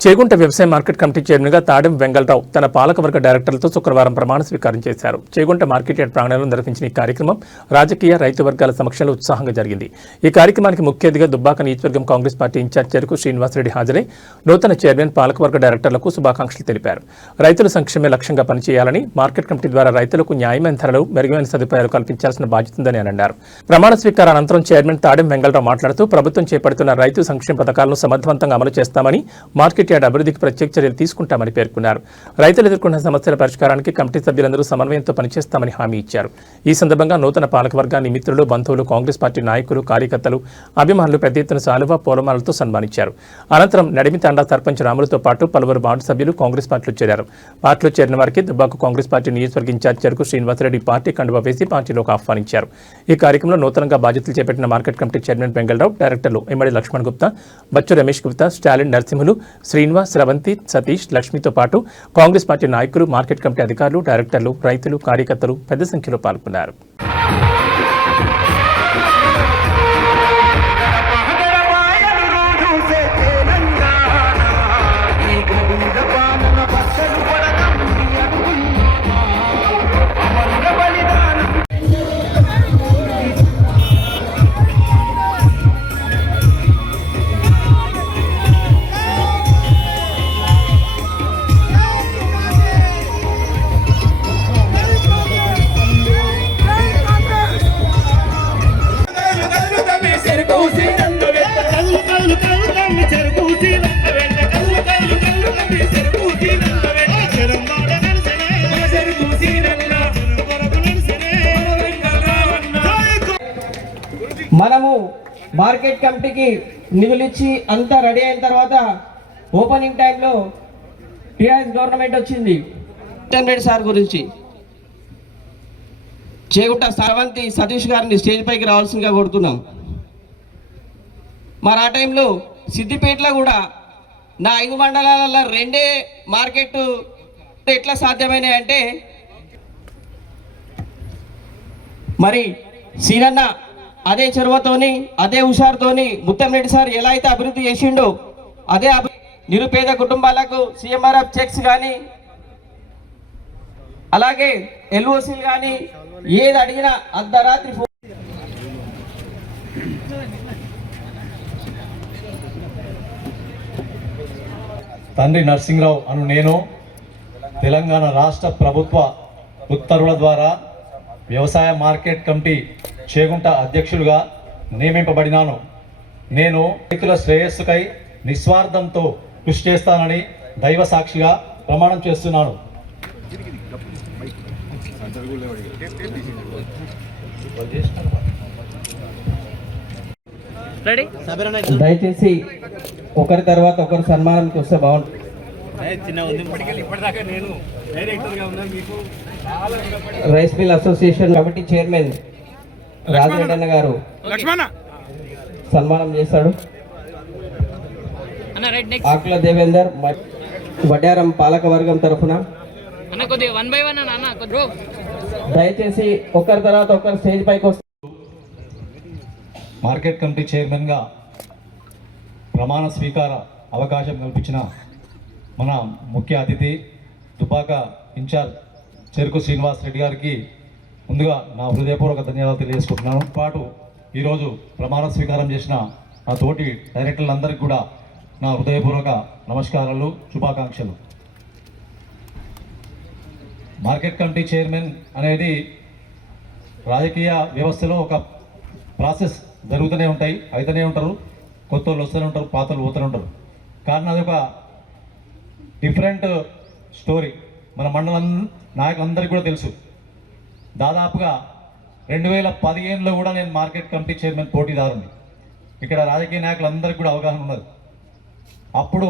చేగుంట వ్యవసాయ market committee చైర్మన్గా తాడెం వెంగళరావు తన పాలకవర్గ డైరెక్టర్లతో శుక్రవారం ప్రమాణ స్వీకారం చేశారు. చేగుంట మార్కెట్ యార్డ్ ప్రాంగణంలో నిర్వహించిన ఈ కార్యక్రమం రాజకీయ రైతు వర్గాల సమక్షంలో ఉత్సాహంగా జరిగింది. ఈ కార్యక్రమానికి ముఖ్య అతిథిగా దుబ్బాక నియోజకవర్గం కాంగ్రెస్ పార్టీ ఇన్ఛార్జ్ చెరుకు శ్రీనివాసరెడ్డి హాజరై నూతన చైర్మన్ పాలకవర్గ డైరెక్టర్లకు శుభాకాంక్షలు తెలిపారు. రైతుల సంక్షేమే లక్ష్యంగా పనిచేయాలని, మార్కెట్ కమిటీ ద్వారా రైతులకు న్యాయమైన ధరలు, మెరుగైన సదుపాయాలు కల్పించాల్సిన బాధ్యత ఉందని అన్నారు. ప్రమాణ స్వీకార అనంతరం చైర్మన్ తాడెం వెంగళరావు మాట్లాడుతూ ప్రభుత్వం చేపడుతున్న రైతు సంక్షేమ పథకాలను సమర్థవంతంగా అమలు చేస్తామని, మార్కెట్ యార్డ్ అభివృద్ధికి ప్రత్యేక చర్యలు తీసుకుంటామని పేర్కొన్నారు. రైతులు ఎదుర్కొన్న సమస్యల పరిష్కారానికి కమిటీ సభ్యులందరూ సమన్వయంతో పనిచేస్తామని హామీ ఇచ్చారు. ఈ సందర్భంగా నూతన పాలకవర్గాన్ని మిత్రులు, బంధువులు, కాంగ్రెస్ పార్టీ నాయకులు, కార్యకర్తలు, అభిమానులు పెద్ద ఎత్తున శాలువా, పూలమాలతో సన్మానించారు. అనంతరం నడిమితాండా సర్పంచ్ రాములతో పాటు పలువురు వార్డు సభ్యులు కాంగ్రెస్ పార్టీలో చేరారు. పార్టీలో చేరిన వారికి దుబ్బాక కాంగ్రెస్ పార్టీ నియోజకవర్గ ఇన్ఛార్జ్ చెరుకు శ్రీనివాసరెడ్డి పార్టీ కండువా వేసి పార్టీలోకి ఆహ్వానించారు. ఈ కార్యక్రమంలో నూతనంగా బాధ్యతలు చేపట్టిన మార్కెట్ కమిటీ చైర్మన్ వెంగళరావు, డైరెక్టర్లు ఎమ్మడి లక్ష్మణ్ గుప్తా, బచ్చు రమేష్ గుప్తా, స్టాలిన్ నరసింహులు, శ్రీనివాస్, రవంతి, సతీష్, లక్ష్మితో పాటు కాంగ్రెస్ పార్టీ నాయకులు, మార్కెట్ కమిటీ అధికారులు, డైరెక్టర్లు, రైతులు, కార్యకర్తలు పెద్ద సంఖ్యలో పాల్గొన్నారు. మనము మార్కెట్ కమిటీకి నిధులిచ్చి అంతా రెడీ అయిన తర్వాత ఓపెనింగ్ టైంలో టీఆర్ఎస్ గవర్నమెంట్ వచ్చింది. రెడ్డి సార్ గురించి చేగుంట సావంతి సతీష్ గారిని స్టేజ్ పైకి రావాల్సిందిగా కోరుతున్నాం. మరి ఆ టైంలో సిద్దిపేటలో కూడా నా 5 మండలాలలో 2 మార్కెట్ ఎట్లా సాధ్యమైనాయి అంటే, మరి సీనన్న అదే చొరవతోని, అదే హుషారుతోని ముత్తంరెడ్డి సార్ ఎలా అయితే అభివృద్ధి చేసిండో అదే నిరుపేద కుటుంబాలకు CMRF చెక్స్ కానీ, అలాగే LOCలు కానీ ఏది అడిగినా అర్ధరాత్రి తండ్రి నరసింహరావు అను నేను తెలంగాణ రాష్ట్ర ప్రభుత్వ ఉత్తర్వుల ద్వారా వ్యవసాయ మార్కెట్ కమిటీ చేగుంట అధ్యక్షులుగా నియమింపబడినాను. నేను రైతుల శ్రేయస్సుకై నిస్వార్థంతో కృషి చేస్తానని దైవ సాక్షిగా ప్రమాణం చేస్తున్నాను. దయచేసి ఒకరి తర్వాత ఒకరు సన్మానానికి వస్తే బాగుంటుంది. Rice mill association committee chairman Rajareddy గారు సన్మానం చేశాడు. ఆకుల దేవేందర్ వడ్డారం పాలక వర్గం తరఫున దయచేసి ఒకరి తర్వాత ఒకరు స్టేజ్ పైకి వస్తారు. మార్కెట్ కమిటీ చైర్మన్గా ప్రమాణ స్వీకార అవకాశం కల్పించిన మన ముఖ్య అతిథి దుబ్బాక ఇన్ఛార్జ్ చెరుకు శ్రీనివాసరెడ్డి గారికి ముందుగా నా హృదయపూర్వక ధన్యవాదాలు తెలియజేసుకుంటున్నాను. పాటు ఈరోజు ప్రమాణ స్వీకారం చేసిన నా తోటి డైరెక్టర్లందరికీ కూడా నా హృదయపూర్వక నమస్కారాలు, శుభాకాంక్షలు. మార్కెట్ కమిటీ చైర్మన్ అనేది రాజకీయ వ్యవస్థలో ఒక ప్రాసెస్ జరుగుతూనే ఉంటాయి, అయితేనే ఉంటారు, కొత్త వాళ్ళు వస్తూనే ఉంటారు, పాత వాళ్ళు పోతూనే ఉంటారు. కానీ అదొక డిఫరెంట్ స్టోరీ. మన మండలం నాయకులందరికీ కూడా తెలుసు. దాదాపుగా 2015లో కూడా నేను మార్కెట్ కమిటీ చైర్మన్ పోటీదారుని. ఇక్కడ రాజకీయ నాయకులందరికీ కూడా అవగాహన ఉన్నది. అప్పుడు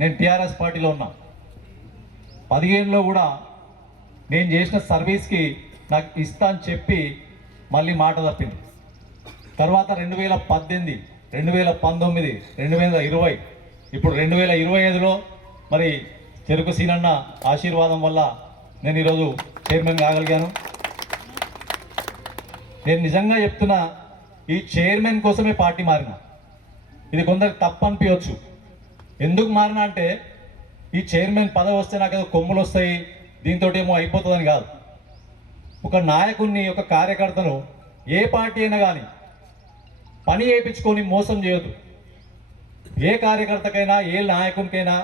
నేను టీఆర్ఎస్ పార్టీలో ఉన్నా. 15లో కూడా నేను చేసిన సర్వీస్కి నాకు ఇస్తా అని చెప్పి మళ్ళీ మాట తప్పింది. తర్వాత 2018, 2019, 2020, ఇప్పుడు 2025లో మరి చెరుకు సీనన్న ఆశీర్వాదం వల్ల నేను ఈరోజు చైర్మన్ కాగలిగాను. నేను నిజంగా చెప్తున్నా, ఈ చైర్మన్ కోసమే పార్టీ మారిన. ఇది కొందరికి తప్పు అనిపించవచ్చు, ఎందుకు మారినా అంటే ఈ చైర్మన్ పదవి వస్తే నాకు ఏదో కొమ్ములు వస్తాయి, దీంతో ఏమో అయిపోతుందని కాదు. ఒక నాయకుడిని, ఒక కార్యకర్తను ఏ పార్టీ అయినా కానీ పని చేయించుకొని మోసం చేయొద్దు. ఏ కార్యకర్తకైనా, ఏ నాయకునికైనా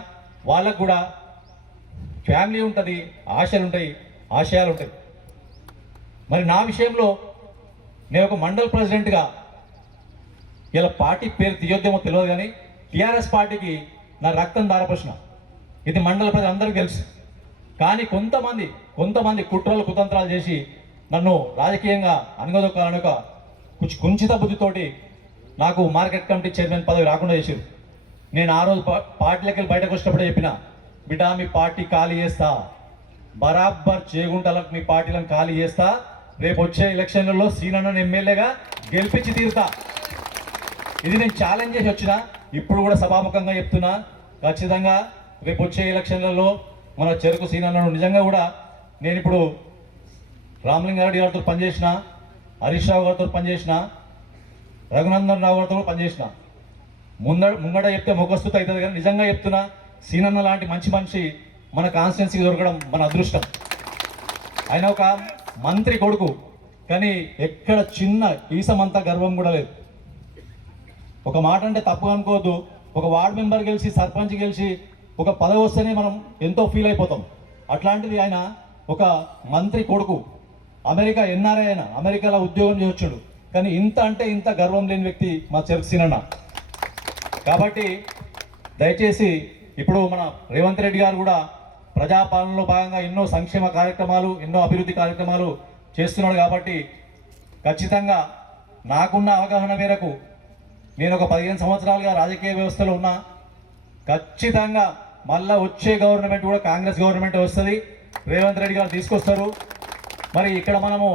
వాళ్ళకు కూడా ఫ్యామిలీ ఉంటుంది, ఆశలు ఉంటాయి, ఆశయాలు ఉంటాయి. మరి నా విషయంలో నేను ఒక మండల్ ప్రెసిడెంట్గా, ఇలా పార్టీ పేరు తీయొద్దేమో తెలియదు కానీ టీఆర్ఎస్ పార్టీకి నా రక్తం దారపోసిన ఇది మండల ప్రజలందరికీ తెలుసు. కానీ కొంతమంది కుట్రలు కుతంత్రాలు చేసి నన్ను రాజకీయంగా అనగదొక్కాలని ఒక కుంచిత బుద్ధితోటి నాకు మార్కెట్ కమిటీ చైర్మన్ పదవి రాకుండా చేశారు. నేను ఆ రోజు పార్టీలకి వెళ్ళి బయటకు వచ్చినప్పుడే చెప్పిన, బిడ్డ మీ పార్టీ ఖాళీ చేస్తా, బరాబర్ చేగుంటలకు మీ పార్టీలను ఖాళీ చేస్తా, రేపు వచ్చే ఎలక్షన్లలో సీనన్నను ఎమ్మెల్యేగా గెలిపించి తీరుతా. ఇది నేను ఛాలెంజ్ చేసి వచ్చిన, ఇప్పుడు కూడా సభాముఖంగా చెప్తున్నా, ఖచ్చితంగా రేపు వచ్చే ఎలక్షన్లలో మన చెరుకు సీనన్నను నిజంగా కూడా నేను ఇప్పుడు రామలింగారెడ్డి గారితో పనిచేసిన, హరీష్ రావు గారితో పనిచేసిన, రఘునందన్ రావు గారితో కూడా పనిచేసిన. ముంగడ చెప్తే మొగస్తుత అవుతుంది కానీ నిజంగా చెప్తున్నా, సీనన్న లాంటి మంచి మనిషి మన కాన్స్టిట్యున్సీకి దొరకడం మన అదృష్టం. ఆయన ఒక మంత్రి కొడుకు, కానీ ఎక్కడ చిన్న ఈసమంతా గర్వం కూడా లేదు. ఒక మాట అంటే తప్పు అనుకోవద్దు, ఒక వార్డు మెంబర్ గెలిచి, సర్పంచ్ గెలిచి ఒక పదవి వస్తేనే మనం ఎంతో ఫీల్ అయిపోతాం. అట్లాంటిది ఆయన ఒక మంత్రి కొడుకు, అమెరికా ఎన్ఆర్ఐ అయినా, అమెరికాలో ఉద్యోగం చేయొచ్చాడు, కానీ ఇంత అంటే ఇంత గర్వం లేని వ్యక్తి మా చెరుకు సీనన్న. కాబట్టి దయచేసి ఇప్పుడు మన రేవంత్ రెడ్డి గారు కూడా ప్రజాపాలనలో భాగంగా ఎన్నో సంక్షేమ కార్యక్రమాలు, ఎన్నో అభివృద్ధి కార్యక్రమాలు చేస్తున్నాడు. కాబట్టి ఖచ్చితంగా నాకున్న అవగాహన మేరకు నేను ఒక 15 సంవత్సరాలుగా రాజకీయ వ్యవస్థలో ఉన్నా. ఖచ్చితంగా మళ్ళా వచ్చే గవర్నమెంట్ కూడా కాంగ్రెస్ గవర్నమెంట్ వస్తుంది, రేవంత్ రెడ్డి గారు తీసుకొస్తారు. మరి ఇక్కడ మనము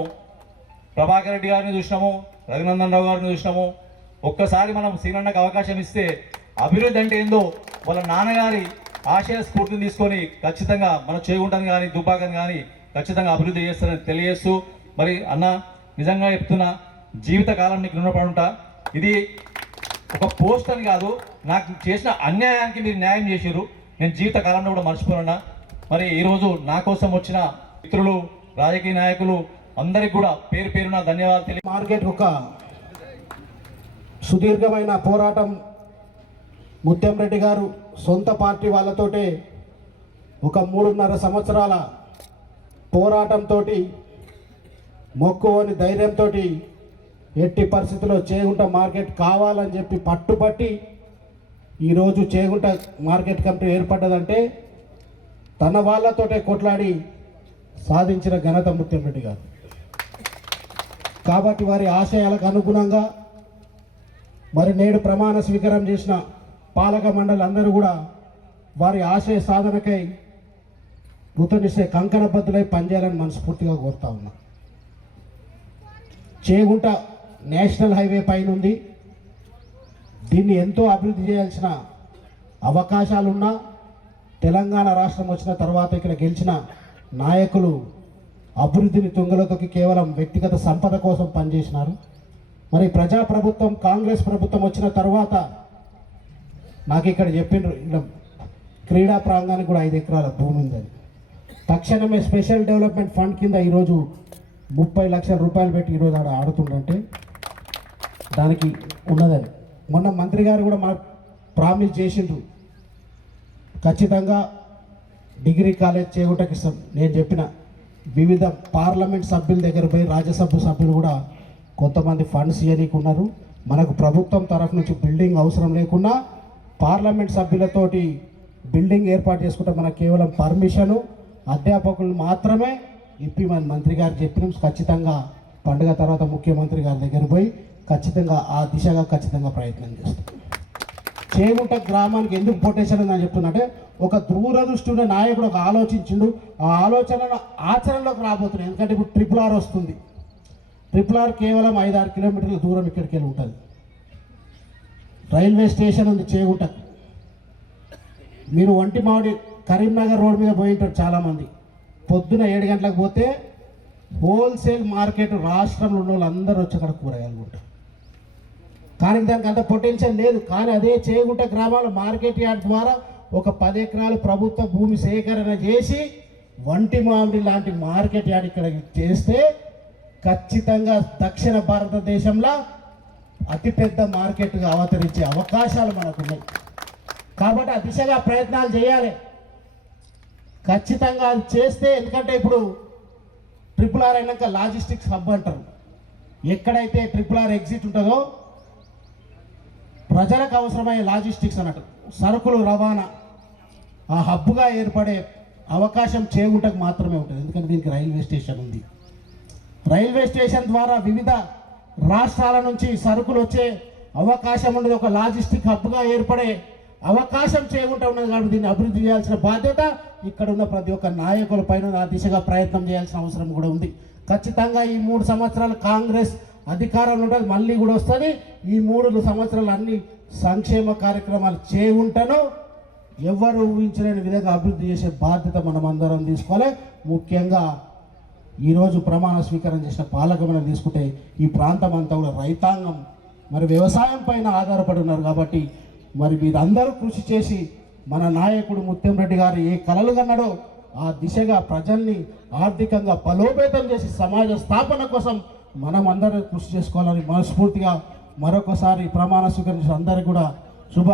ప్రభాకర్ రెడ్డి గారిని చూసినాము, రఘునందన్ రావు గారిని చూసినాము. ఒక్కసారి మనం సీనన్నకు అవకాశం ఇస్తే అభివృద్ధి అంటే ఏందో వాళ్ళ నాన్నగారి ఆశయ స్ఫూర్తిని తీసుకొని ఖచ్చితంగా మన చేగుంటని కానీ, దుబ్బాకని కానీ ఖచ్చితంగా అభివృద్ధి చేస్తారని తెలియజేస్తూ, మరి అన్న నిజంగా చెప్తున్నా, జీవితకాలం నీకు రుణపడి ఉంటా. ఇది ఒక పోస్ట్ అని కాదు, నాకు చేసిన అన్యాయానికి మీరు న్యాయం చేశారు, నేను జీవితకాలంలో కూడా మర్చిపోయినా. మరి ఈరోజు నా కోసం వచ్చిన మిత్రులు, రాజకీయ నాయకులు అందరికి కూడా పేరు పేరున ధన్యవాదాలు. మార్కెట్ ఒక సుదీర్ఘమైన పోరాటం, ముత్యం రెడ్డి గారు సొంత పార్టీ వాళ్ళతోటే ఒక 3.5 సంవత్సరాల పోరాటంతో, మొక్కువని ధైర్యంతో ఎట్టి పరిస్థితుల్లో చేగుంట మార్కెట్ కావాలని చెప్పి పట్టుబట్టి ఈరోజు చేగుంట మార్కెట్ కమిటీ ఏర్పడ్డదంటే తన వాళ్ళతోటే కొట్లాడి సాధించిన ఘనత ముత్యం రెడ్డి గారు. కాబట్టి వారి ఆశయాలకు అనుగుణంగా మరి నేడు ప్రమాణ స్వీకారం చేసిన పాలక మండలి అందరూ కూడా వారి ఆశయ సాధనకై కృతనిశ్చయ కంకణబద్ధులై పనిచేయాలని మనస్ఫూర్తిగా కోరుతా ఉన్నా. చేగుంట నేషనల్ హైవే పైన ఉంది, దీన్ని ఎంతో అభివృద్ధి చేయాల్సిన అవకాశాలున్నా తెలంగాణ రాష్ట్రం వచ్చిన తర్వాత ఇక్కడ గెలిచిన నాయకులు అభివృద్ధిని తుంగలోకి కేవలం వ్యక్తిగత సంపద కోసం పనిచేసినారు. మరి ప్రజాప్రభుత్వం, కాంగ్రెస్ ప్రభుత్వం వచ్చిన తర్వాత నాకు ఇక్కడ చెప్పిండ్రు, ఇలా క్రీడా ప్రాంగానికి కూడా 5 ఎకరాల భూమి ఉందని. తక్షణమే స్పెషల్ డెవలప్మెంట్ ఫండ్ కింద ఈరోజు 30 లక్షల రూపాయలు పెట్టి ఈరోజు ఆడ ఆడుతుండంటే దానికి ఉన్నదని. మొన్న మంత్రి గారు కూడా మాకు ప్రామిస్ చేసిండ్రు, ఖచ్చితంగా డిగ్రీ కాలేజ్ చేగుటకి ఇస్తాం. నేను చెప్పిన వివిధ పార్లమెంట్ సభ్యుల దగ్గర పోయి రాజ్యసభ సభ్యులు కూడా కొంతమంది ఫండ్స్ ఇవ్వనీకి ఉన్నారు. మనకు ప్రభుత్వం తరఫు నుంచి బిల్డింగ్ అవసరం లేకుండా పార్లమెంట్ సభ్యులతోటి బిల్డింగ్ ఏర్పాటు చేసుకుంటే మనకు కేవలం పర్మిషను, అధ్యాపకులు మాత్రమే ఇప్పి మన మంత్రి గారు చెప్పినాం. ఖచ్చితంగా పండుగ తర్వాత ముఖ్యమంత్రి గారి దగ్గర పోయి ఖచ్చితంగా ఆ దిశగా ఖచ్చితంగా ప్రయత్నం చేస్తాం. చేగుంట గ్రామానికి ఎందుకు పొటెన్షియల్ ఉందని చెప్తున్నట్టే, ఒక దూరదృష్టి ఉన్న నాయకుడు ఒక ఆలోచించిండు, ఆ ఆలోచనను ఆచరణలోకి రాబోతున్నాయి. ఎందుకంటే ఇప్పుడు RRR వస్తుంది. RRR కేవలం 5-6 కిలోమీటర్ల దూరం ఇక్కడికి వెళ్ళి ఉంటుంది. రైల్వే స్టేషన్ ఉంది చేగుంట. మీరు వంటిమామిడి కరీంనగర్ రోడ్ మీద పోయి ఉంటారు చాలామంది. పొద్దున 7 గంటలకు పోతే హోల్సేల్ మార్కెట్ రాష్ట్రంలో ఉన్న వాళ్ళందరూ వచ్చి అక్కడ కూరగాయలు ఉంటారు. కానీ దానికి అంత పొటెన్షియల్ లేదు. కానీ అదే చేగుంట గ్రామాల మార్కెట్ యార్డ్ ద్వారా ఒక 10 ఎకరాలు ప్రభుత్వ భూమి సేకరణ చేసి వంటి మామిడి లాంటి మార్కెట్ యార్డ్ ఇక్కడ చేస్తే ఖచ్చితంగా దక్షిణ భారతదేశంలో అతిపెద్ద మార్కెట్గా అవతరించే అవకాశాలు మనకున్నాయి. కాబట్టి ఆ దిశగా ప్రయత్నాలు చేయాలి. ఖచ్చితంగా అది చేస్తే, ఎందుకంటే ఇప్పుడు RRR అయినాక లాజిస్టిక్స్ హబ్ అంటారు. ఎక్కడైతే RRR ఎగ్జిట్ ఉంటుందో ప్రజలకు అవసరమయ్యే లాజిస్టిక్స్ అన్నట్టు సరుకులు రవాణా ఆ హబ్గా ఏర్పడే అవకాశం చేగుంటకు మాత్రమే ఉంటుంది. ఎందుకంటే దీనికి రైల్వే స్టేషన్ ఉంది. రైల్వే స్టేషన్ ద్వారా వివిధ రాష్ట్రాల నుంచి సరుకులు వచ్చే అవకాశం ఉండదు. ఒక లాజిస్టిక్ హబ్గా ఏర్పడే అవకాశం చేగుంట ఉన్నది. కాబట్టి దీన్ని అభివృద్ధి చేయాల్సిన బాధ్యత ఇక్కడ ఉన్న ప్రతి ఒక్క నాయకుల పైన ఆ దిశగా ప్రయత్నం చేయాల్సిన అవసరం కూడా ఉంది. ఖచ్చితంగా ఈ 3 సంవత్సరాలు కాంగ్రెస్ అధికారంలో ఉంటుంది, మళ్ళీ కూడా వస్తుంది. ఈ 3 సంవత్సరాలు అన్ని సంక్షేమ కార్యక్రమాలు చేగుంటను ఎవరు ఊహించలేని విధంగా అభివృద్ధి చేసే బాధ్యత మనం అందరం తీసుకోవాలి. ముఖ్యంగా ఈరోజు ప్రమాణ స్వీకారం చేసిన పాలకమని తీసుకుంటే ఈ ప్రాంతం అంతా కూడా రైతాంగం మరి వ్యవసాయం పైన ఆధారపడి ఉన్నారు. కాబట్టి మరి మీరందరూ కృషి చేసి మన నాయకుడు ముత్యం రెడ్డి గారు ఏ కలలు కన్నాడో ఆ దిశగా ప్రజల్ని ఆర్థికంగా బలోపేతం చేసి సమాజ స్థాపన కోసం మనం అందరూ కృషి చేసుకోవాలని మనస్ఫూర్తిగా మరొకసారి ప్రమాణ స్వీకరించిన అందరికీ కూడా శుభ